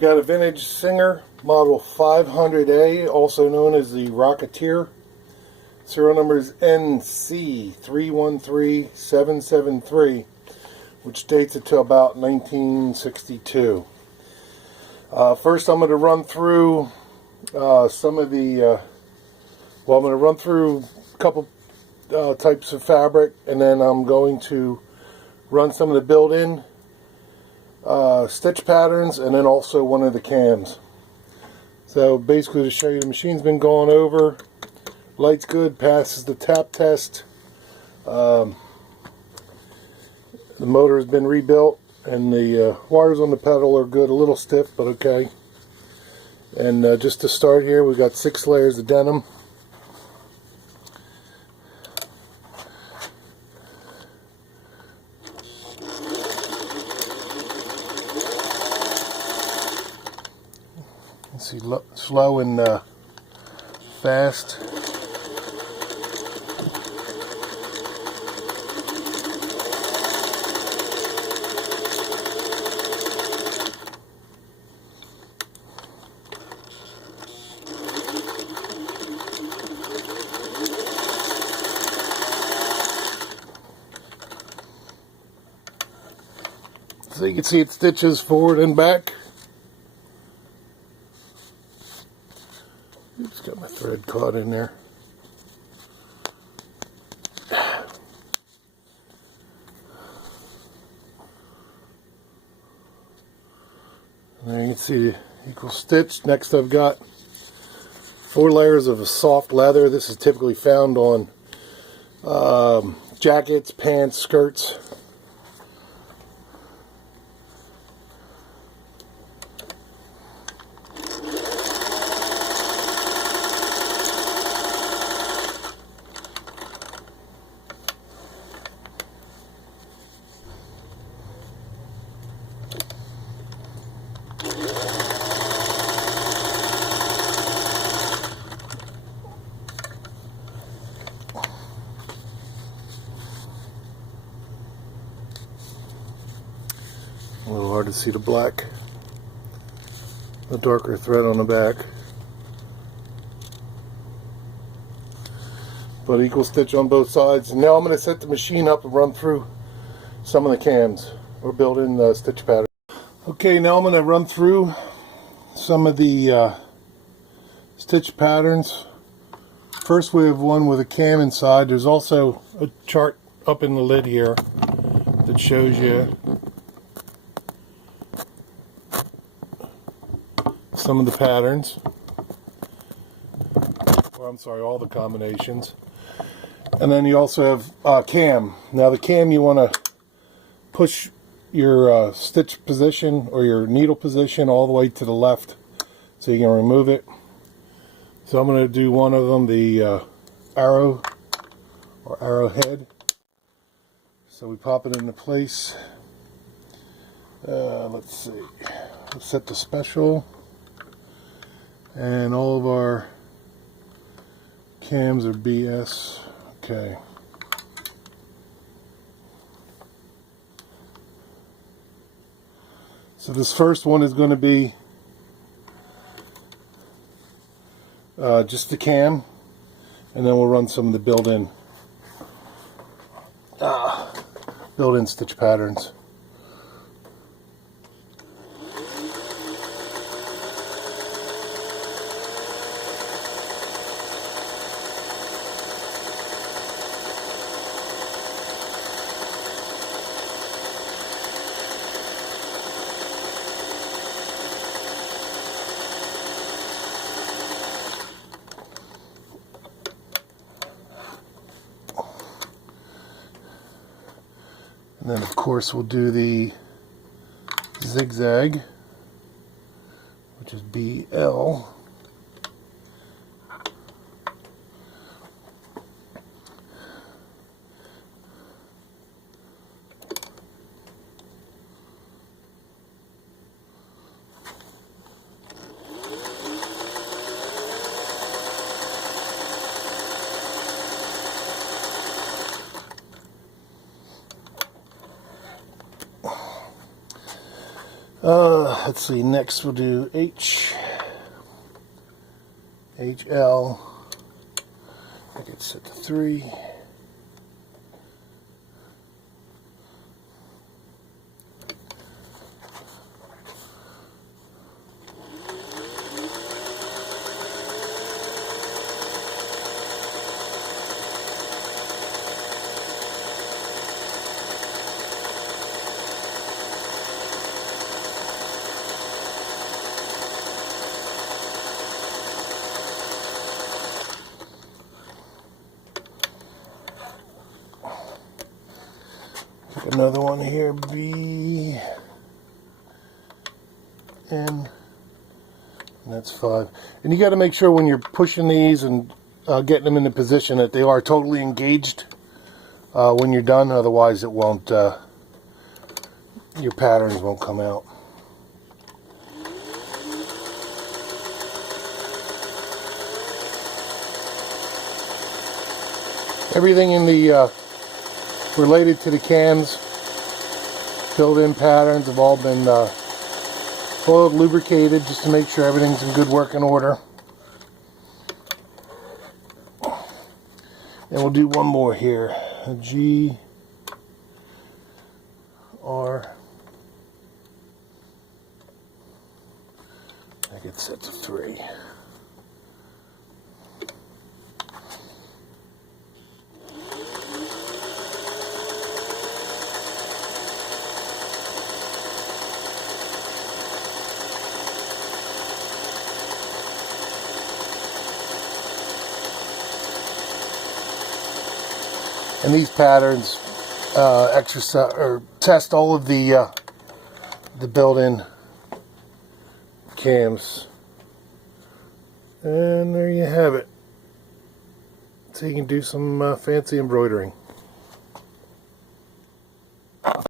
Got a vintage Singer model 500A, also known as the Rocketeer. Serial number is NC313773, which dates it to about 1962. First, I'm going to run through some of the. I'm going to run through a couple types of fabric, and then I'm going to run some of the built-in stitch patterns, and then also one of the cams. So basically, to show you, the machine's been gone over, light's good, passes the tap test, the motor has been rebuilt, and the wires on the pedal are good, a little stiff but okay. And just to start here, we've got 6 layers of denim. See, slow and fast. So you can see it stitches forward and back. Oops, got my thread caught in there. And there you can see the equal stitch. Next, I've got 4 layers of a soft leather. This is typically found on jackets, pants, skirts. A little hard to see the black, the darker thread on the back. But equal stitch on both sides. And now I'm going to set the machine up and run through some of the cams or built-in stitch pattern. Okay, now I'm going to run through some of the stitch patterns. First, we have one with a cam inside. There's also a chart up in the lid here that shows you some of the patterns, or I'm sorry, all the combinations. And then you also have cam. Now the cam, you want to push your stitch position or your needle position all the way to the left so you can remove it. So I'm going to do one of them, the arrow or arrowhead. So we pop it into place. Let's see, let's set the special. And all of our cams are BS. Okay. So this first one is going to be just the cam, and then we'll run some of the built-in stitch patterns. And then of course we'll do the zigzag, which is BL. Let's see, next we'll do H, HL, I get set to 3. Pick another one here, B, N, and that's 5. And you got to make sure when you're pushing these and getting them in the position that they are totally engaged when you're done, otherwise it won't, your patterns won't come out. Everything in the related to the cams, built-in patterns have all been oiled, lubricated, just to make sure everything's in good working order. And we'll do one more here, a G, R, I get set to 3. And these patterns exercise or test all of the built-in cams. And there you have it. So you can do some fancy embroidering.